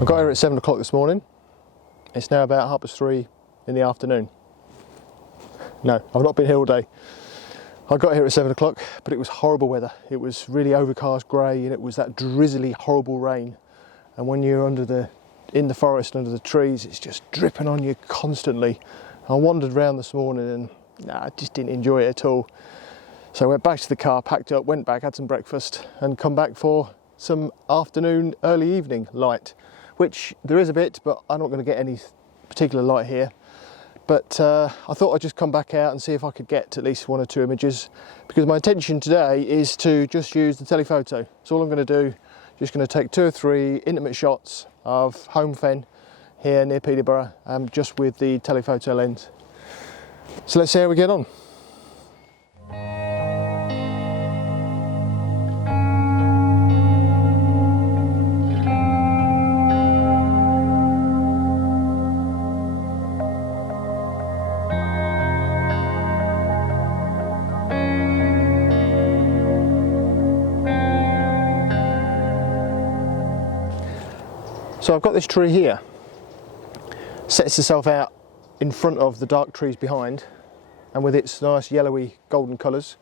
I got here at 7 o'clock this morning. It's now about 3:30 in the afternoon. No, I've not been here all day. I got here at 7 o'clock, but it was horrible weather. It was really overcast, grey, and it was that drizzly, horrible rain. And when you're in the forest, under the trees, it's just dripping on you constantly. I wandered around this morning and I just didn't enjoy it at all. So I went back to the car, packed up, went back, had some breakfast, and come back for some afternoon, early evening light, which there is a bit, but I'm not going to get any particular light here. But I thought I'd just come back out and see if I could get at least 1 or 2 images, because my intention today is to just use the telephoto. So all I'm going to do, just going to take 2 or 3 intimate shots of Holme Fen here near Peterborough, just with the telephoto lens. So let's see how we get on. So I've got this tree here, sets itself out in front of the dark trees behind, and with its nice yellowy golden colours,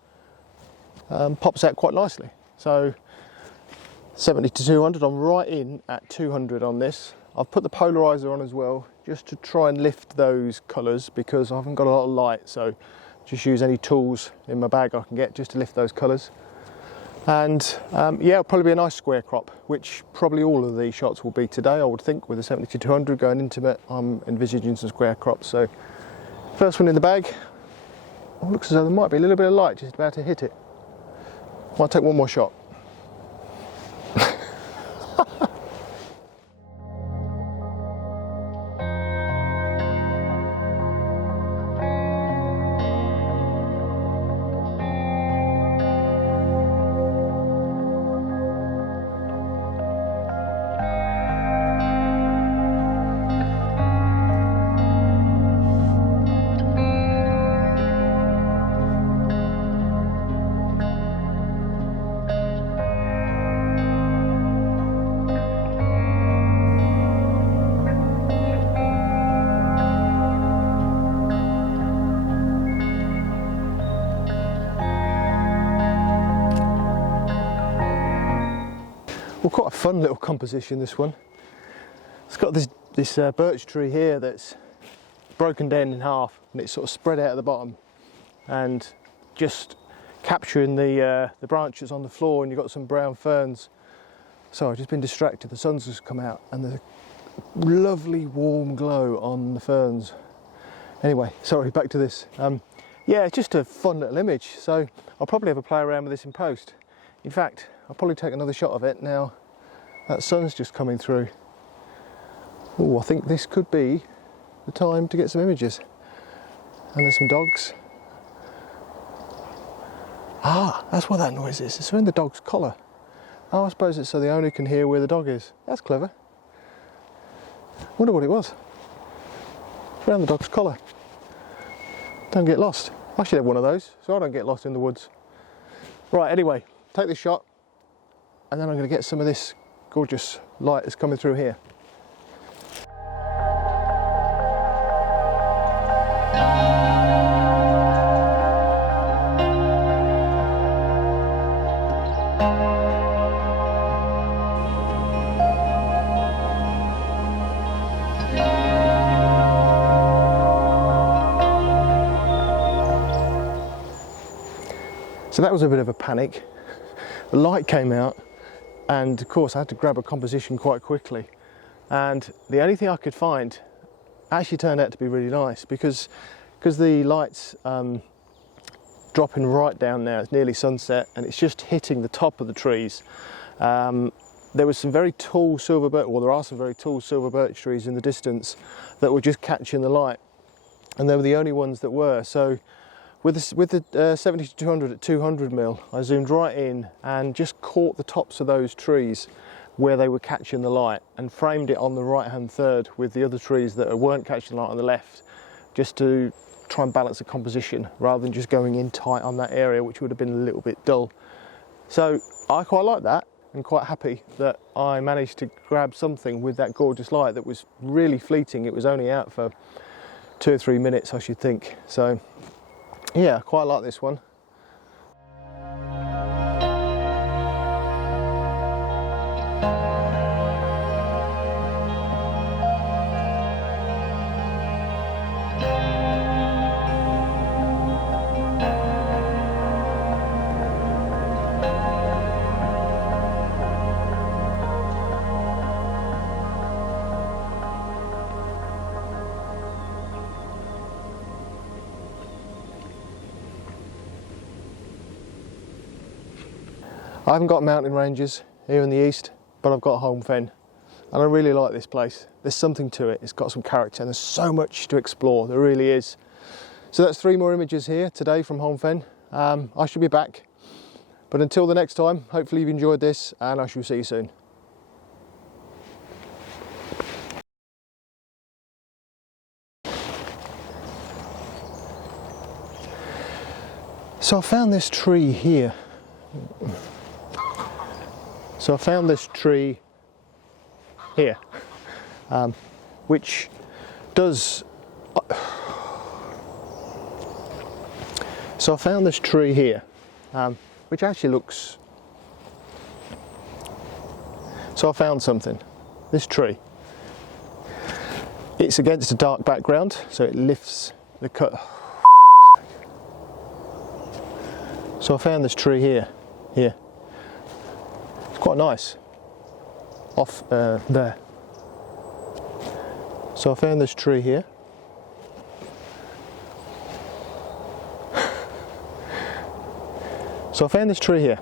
pops out quite nicely. So 70 to 200, I'm right in at 200 on this. I've put the polarizer on as well, just to try and lift those colours, because I haven't got a lot of light, so just use any tools in my bag I can get just to lift those colours. And yeah, it'll probably be a nice square crop, which probably all of these shots will be today, I would think, with a 70 to 200 going intimate. I'm envisaging some square crops. So first one in the bag. Oh, looks as though there might be a little bit of light just about to hit it. Might take one more shot. Well, quite a fun little composition, this one. It's got this birch tree here that's broken down in half, and it's sort of spread out at the bottom, and just capturing the branches on the floor, and you've got some brown ferns. So I've just been distracted, the sun's just come out, and there's a lovely warm glow on the ferns. Anyway, sorry, back to this. Yeah, it's just a fun little image, so I'll probably have a play around with this in post. In fact, I'll probably take another shot of it now that sun's just coming through. Oh, I think this could be the time to get some images. And there's some dogs. Ah, that's what that noise is. It's around the dog's collar. Oh, I suppose it's so the owner can hear where the dog is. That's clever. Wonder what it was. It's around the dog's collar. Don't get lost. I should have one of those, so I don't get lost in the woods. Right, anyway, take this shot, and then I'm going to get some of this gorgeous light that's coming through here. So that was a bit of a panic. The light came out, and of course I had to grab a composition quite quickly, and the only thing I could find actually turned out to be really nice, because the light's dropping right down now. It's nearly sunset and it's just hitting the top of the trees. There was some very tall silver birch, well, there are some very tall silver birch trees in the distance that were just catching the light, and they were the only ones that were. So with the 70 to 200 at 200 mil, I zoomed right in and just caught the tops of those trees where they were catching the light, and framed it on the right hand third with the other trees that weren't catching the light on the left, just to try and balance the composition rather than just going in tight on that area, which would have been a little bit dull. So I quite like that. and quite happy that I managed to grab something with that gorgeous light that was really fleeting. It was only out for 2 or 3 minutes, I should think. So yeah, I quite like this one. I haven't got mountain ranges here in the east, but I've got Holme Fen, and I really like this place. There's something to it, it's got some character, and there's so much to explore, there really is. So that's 3 more images here today from Holme Fen. I should be back, but until the next time, hopefully you've enjoyed this, and I shall see you soon. So I found this tree here. So I found this tree here, which does. So I found this tree here, which actually looks. So I found something. This tree. It's against a dark background, so it lifts the cut. So I found this tree here. It's quite nice. Off there. So I found this tree here. So I found this tree here.